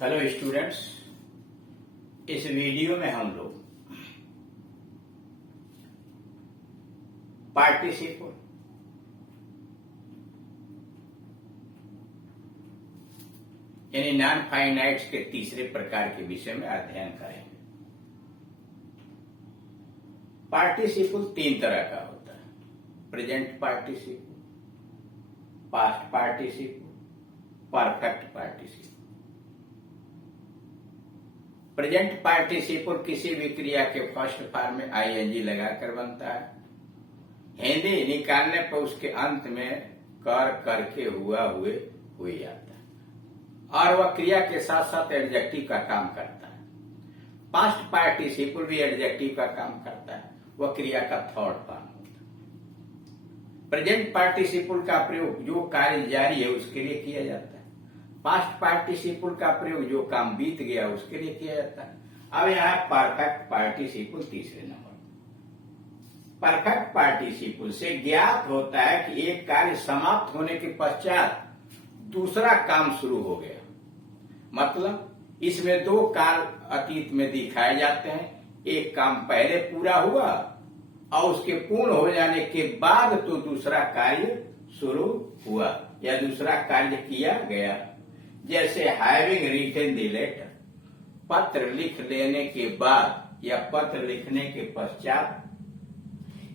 Hello students, इस video में हम लोग पार्टिसिपल यानी नॉन फाइनाइट्स के तीसरे प्रकार के विषय में अध्ययन करेंगे। पार्टिसिपल तीन तरह का होता है: present participle, past participle, perfect participle. Present participle किसी भी क्रिया के फर्स्ट फॉर्म में आईएनजी लगाकर बनता है। हिंदी निकालने पर उसके अंत में कर, करके, हुआ, हुए, हुई आता है और वह क्रिया के साथ साथ एडजेक्टिव का काम करता है। पास्ट पार्टिसिपल भी एडजेक्टिव का काम करता है, वह क्रिया का थर्ड फॉर्म होता है। प्रेजेंट पार्टिसिपल का प्रयोग जो कार्य जारी है उसके लिए किया जाता है। पास्ट पार्टिसिपल का प्रयोग जो काम बीत गया उसके लिए किया जाता है। अब यहाँ परफेक्ट पार्टिसिपल तीसरे नंबर। परफेक्ट पार्टिसिपल से ज्ञात होता है कि एक कार्य समाप्त होने के पश्चात दूसरा काम शुरू हो गया। मतलब इसमें दो काल अतीत में दिखाए जाते हैं। एक काम पहले पूरा हुआ और उसके पूर्ण हो जाने के बाद तो दूसरा कार्य शुरू हुआ या दूसरा कार्य किया गया। जैसे हैविंग रिटन द लेटर, पत्र लिख लेने के बाद या पत्र लिखने के पश्चात।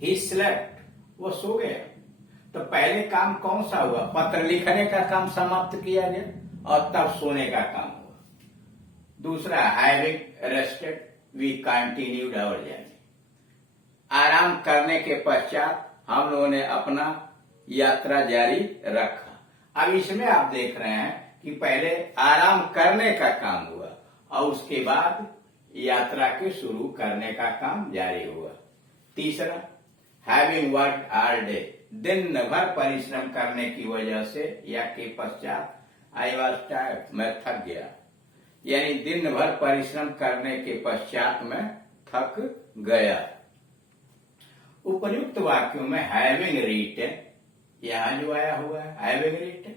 ही स्लेप्ट, वो सो गया। तो पहले काम कौन सा हुआ? पत्र लिखने का काम समाप्त किया गया और तब सोने का काम हुआ। दूसरा having rested we continued our journey, आराम करने के पश्चात हम लोगों ने अपना यात्रा जारी रखा। अब इसमें आप देख रहे हैं कि पहले आराम करने का काम हुआ और उसके बाद यात्रा के शुरू करने का काम जारी हुआ। तीसरा हैविंग वर्क ऑल डे, दिन भर परिश्रम करने की वजह से या के पश्चात आई वॉज टायर्ड, मैं थक गया। यानी दिन भर परिश्रम करने के पश्चात मैं थक गया। उपर्युक्त वाक्यों में हैविंग रिटन, यहां जो आया हुआ है हैविंग रिटन,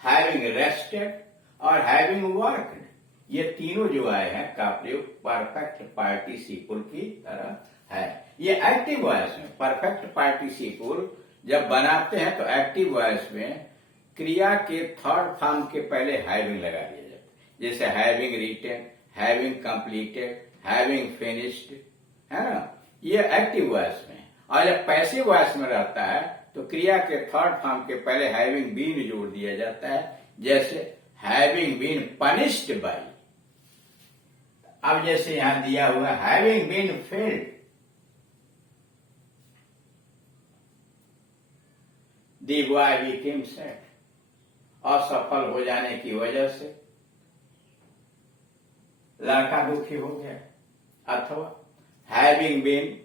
हैविंग रेस्टेड और हैविंग वर्कड, ये तीनों जो आए हैं का प्रयोग परफेक्ट पार्टिसिपल की तरह है। ये एक्टिव वॉइस में परफेक्ट पार्टिसिपल जब बनाते हैं तो एक्टिव वॉइस में क्रिया के थर्ड फॉर्म के पहले हैविंग लगा दिया जाता है। जैसे having written, having completed, having finished, है ना, ये एक्टिव वॉइस में। और जब पैसिव वॉइस में रहता है तो क्रिया के थर्ड फॉर्म के पहले हैविंग बीन जोड़ दिया जाता है। जैसे हैविंग बीन पनिश्ड बाई। अब जैसे यहां दिया हुआ having been failed, the boy became sad, असफल हो जाने की वजह से लड़का दुखी हो गया। अथवा having been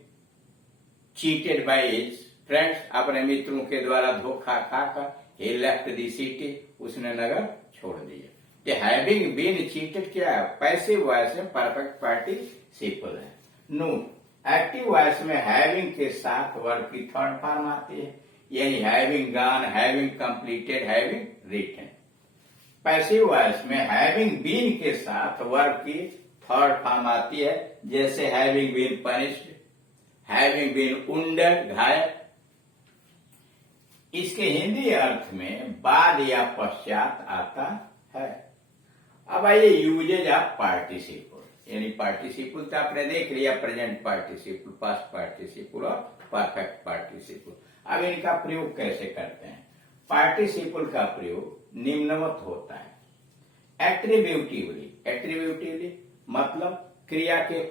cheated by his friends, अपने मित्रों के द्वारा धोखा खाकर ही लेफ्ट द सिटी, उसने नगर छोड़ दिया। ये हैविंग बीन चीटेड क्या है? पैसिव वॉइस में परफेक्ट पार्टिसिपल है। नो, एक्टिव वॉइस में हैविंग के साथ वर्ब की थर्ड फॉर्म आती है, यानी having gone, having completed, having written. Passive voice में हैविंग बीन के साथ वर्ब की थर्ड फॉर्म आती है। जैसे having been punished, having been wounded, घायल। इसके हिंदी अर्थ में बाद या पश्चात आता है। अब आइए यूजेज ऑफ पार्टिसिपल, यानी पार्टिसिपल तो आपने देख लिया, प्रेजेंट पार्टिसिपल, पास्ट पार्टिसिपल और परफेक्ट पार्टिसिपल। अब इनका प्रयोग कैसे करते हैं? पार्टिसिपल का प्रयोग निम्नवत होता है। एट्रीब्यूटिवली, एट्रीब्यूटिवली मतलब क्रिया के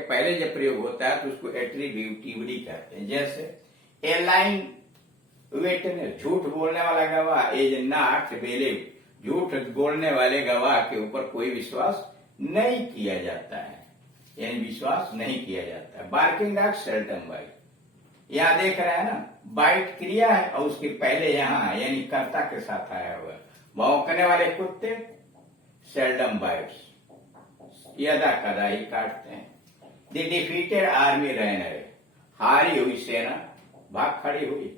पहले जब प्रयोग होता है तो उसको एट्रीब्यूटिवली कहते हैं। जैसे ए लाइन विटनेस, झूठ बोलने वाला गवाह, इज नॉट बिलीव, झूठ बोलने वाले गवाह के ऊपर कोई विश्वास नहीं किया जाता है, यानी विश्वास नहीं किया जाता है। बार्किंग डॉग सेल्डम बाइट, यहां देख रहे हैं ना, बाइट क्रिया है और उसके पहले यहां यानी कर्ता के साथ आया हुआ है। भौंकने वाले कुत्ते सेल्डम बाइट्स, यदा कदा ही काटते हैं। The defeated army ran away, हारी हुई सेना भाग खड़ी हुई।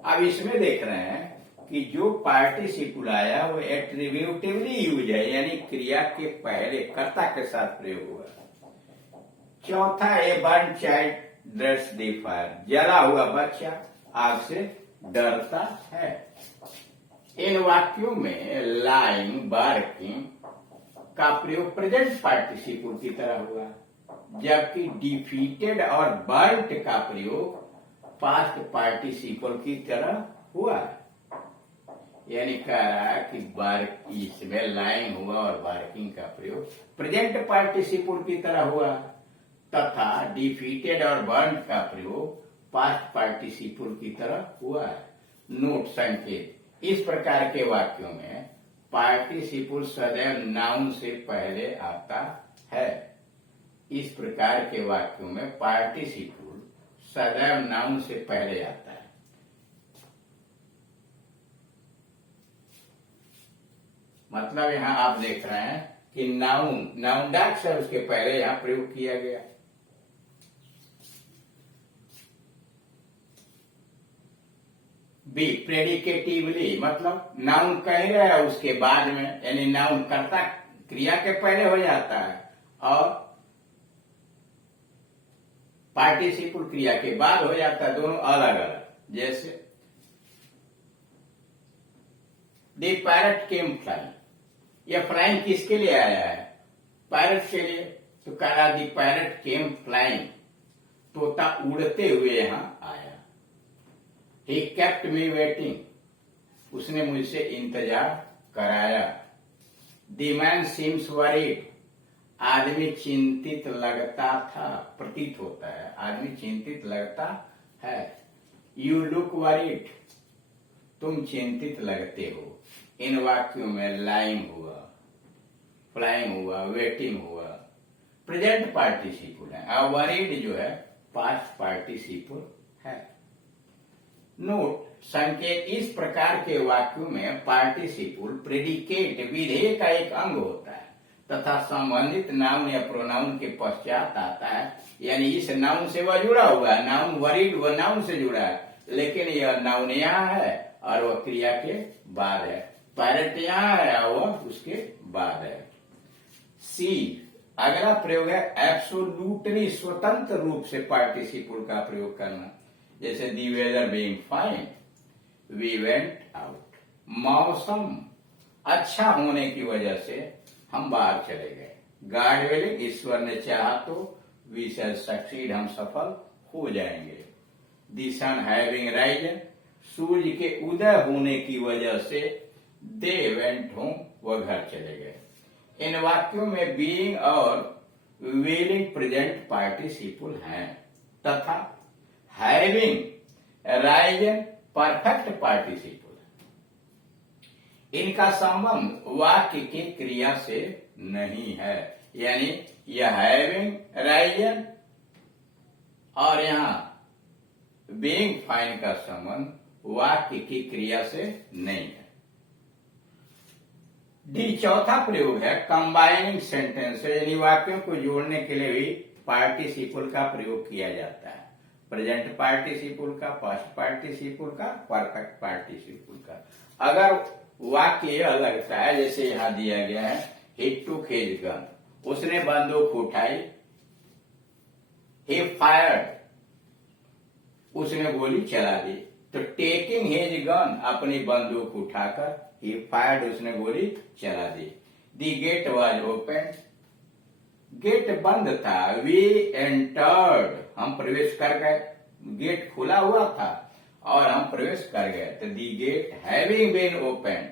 अब इसमें देख रहे हैं कि जो पार्टिसिपल आया वो एट्रीब्यूटिवली यूज है, यानी क्रिया के पहले कर्ता के साथ प्रयोग हुआ। चौथा, a burn child dress the fire, जला हुआ बच्चा आग से डरता है। इन वाक्यों में लाइंग, बार्किंग का प्रयोग प्रेजेंट पार्टिसिपल की तरह हुआ, जबकि डिफीटेड और बर्न्ट का प्रयोग पास्ट पार्टिसिपल की तरह हुआ। यानी कह रहा है कि इसमें लाइंग हुआ और बार्किंग का प्रयोग प्रेजेंट पार्टिसिपल की तरह हुआ, तथा डिफीटेड और बर्न्ट का प्रयोग पास्ट पार्टिसिपल की तरह हुआ है। नोट संकेत, इस प्रकार के वाक्यों में पार्टिसिपल सदैव नाउन से पहले आता है। इस प्रकार के वाक्यों में पार्टिसिपल सदैव नाउन से पहले आता है। मतलब यहां आप देख रहे हैं कि नाउन डाक्स है, उसके पहले यहां प्रयोग किया गया। बी, प्रेडिकेटिवली, मतलब नाउन कह रहा है उसके बाद में, यानी नाउन कर्ता क्रिया के पहले हो जाता है और पार्टिसिपल क्रिया के बाद हो जाता है, दोनों अलग अलग। जैसे द पैरट केम फ्लाइंग, यह फ्लाइंग किसके लिए आया है? पैरट के लिए। तो कह रहा द पैरट केम फ्लाइंग, तोता उड़ते हुए यहां आया। He kept me waiting, उसने मुझसे इंतजार कराया। The man seems worried, आदमी चिंतित लगता था, प्रतीत होता है, आदमी चिंतित लगता है। You look worried, तुम चिंतित लगते हो। इन वाक्यों में लाइंग हुआ, फ्लाइंग हुआ, वेटिंग हुआ, प्रेजेंट पार्टिसिपल है, और वरीड जो है पास्ट पार्टिसिपल है। नोट संकेत, इस प्रकार के वाक्यों में पार्टिसिपल प्रेडिकेट विधेय का एक अंग होता है तथा संबंधित नाउन या प्रोनाउन के पश्चात आता है, यानी इस नाउन से वह जुड़ा हुआ है। नाउन वरीड वह नाउन से जुड़ा है, लेकिन यह नाउन यहाँ है और वह क्रिया के बाद है। पैरट यहाँ है और वह उसके बाद है। सी, अगला प्रयोग है एब्सोल्युटली, स्वतंत्र रूप से पार्टिसिपल का प्रयोग करना। जैसे the weather being fine, we went out, मौसम अच्छा होने की वजह से हम बाहर चले गए। गॉड विलिंग, ईश्वर ने चाहा तो, वी शैल सक्सीड, हम सफल हो जाएंगे। दी सन हैविंग राइजन, सूर्य के उदय होने की वजह से दे वेंट होम, वह घर चले गए। इन वाक्यों में बीइंग और विलिंग प्रेजेंट पार्टिसिपल हैं तथा हैविंग राइजन परफेक्ट पार्टिसिपल। इनका संबंध वाक्य की क्रिया से नहीं है, यानी यह हैविंग राइजन और यहां बीइंग फाइन का संबंध वाक्य की क्रिया से नहीं है। डी, चौथा प्रयोग है कंबाइनिंग सेंटेंस, यानी वाक्यों को जोड़ने के लिए भी पार्टिसिपल का प्रयोग किया जाता है। प्रेजेंट पार्टिसिपल का, पास्ट पार्टिसिपल का, परफेक्ट पार्टिसिपल का। अगर वाक्य यह लगता है, जैसे यहां दिया गया है ही टुक हिज गन, उसने बंदूक उठाई। ही फायर्ड, उसने गोली चला दी। तो टेकिंग हिज गन, अपनी बंदूक उठाकर, ही फायर्ड, उसने गोली चला दी। दी गेट वॉज ओपन, गेट बंद था। वी एंटर्ड, हम प्रवेश कर गए। गेट खुला हुआ था और हम प्रवेश कर गए। तो the gate having been open,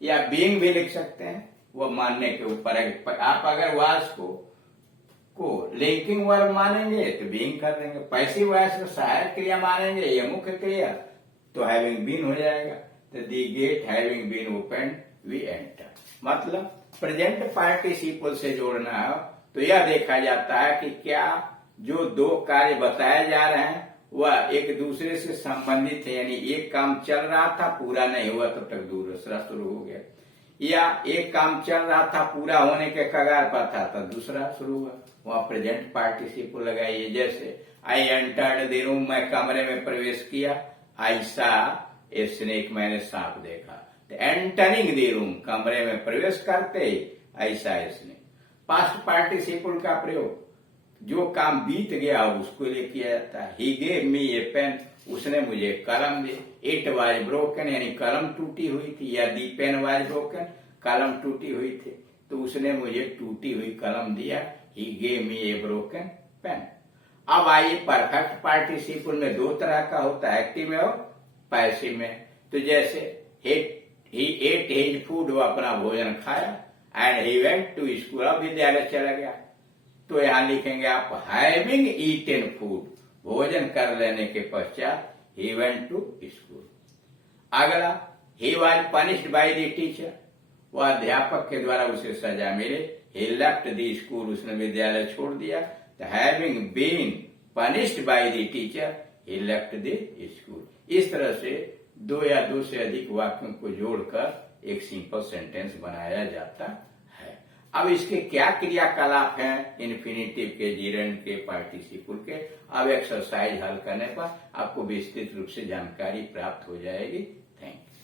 या बीइंग भी लिख सकते हैं, वो मानने के ऊपर है। आप अगर वाज को लिंकिंग वर्ब मानेंगे तो बीइंग कर देंगे, पैसिव वॉइस को सहायक क्रिया मानेंगे या मुख्य क्रिया, तो हैविंग बीन हो जाएगा। तो the gate having been open, we enter. मतलब प्रेजेंट पार्टिसिपल से जोड़ना है तो यह देखा जाता है कि क्या जो दो कार्य बताए जा रहे हैं वह एक दूसरे से संबंधित है, यानी एक काम चल रहा था, पूरा नहीं हुआ तब तक दूसरा शुरू हो गया, या एक काम चल रहा था, पूरा होने के कगार पर था तो दूसरा शुरू हुआ, वहां प्रेजेंट पार्टिसिपल लगाइए। जैसे आई एंटर्ड द रूम, मैं कमरे में प्रवेश किया। आई सा ए स्नेक, मैंने सांप देखा। तो एंटरिंग द रूम, कमरे में प्रवेश करते ही ऐसा इसने। पास्ट पार्टिसिपल का प्रयोग जो काम बीत गया उसको लिए किया जाता है। ही गेव मी ए पेन, उसने मुझे कलम दी। इट वाज ब्रोकन, यानी कलम टूटी हुई थी, या दी पेन वाज ब्रोकन, कलम टूटी हुई थी, तो उसने मुझे टूटी हुई कलम दिया। He gave me a broken pen. अब आइए परफेक्ट पार्टिसिपल में दो तरह का होता है, एक्टिव में और पैसिव में। तो जैसे ही एट हिज फूड, वो अपना भोजन खाया, and he went to school, अब विद्यालय चला गया। तो यहां लिखेंगे आप हैविंग ईटन फूड, भोजन कर लेने के पश्चात ही वेंट टू स्कूल। अगला, he was punished by the teacher, वह अध्यापक के द्वारा उसे सजा मिले। ही लेफ्ट द स्कूल, उसने विद्यालय छोड़ दिया। Having been punished by the teacher he left the school. इस तरह से दो या दो से अधिक वाक्यों को जोड़कर एक सिंपल सेंटेंस बनाया जाता है। अब इसके क्या क्रियाकलाप हैं इन्फिनिटिव के, जीरेंड के, पार्टिसिपल के। अब एक्सरसाइज हल करने पर आपको विस्तृत रूप से जानकारी प्राप्त हो जाएगी। Thank you.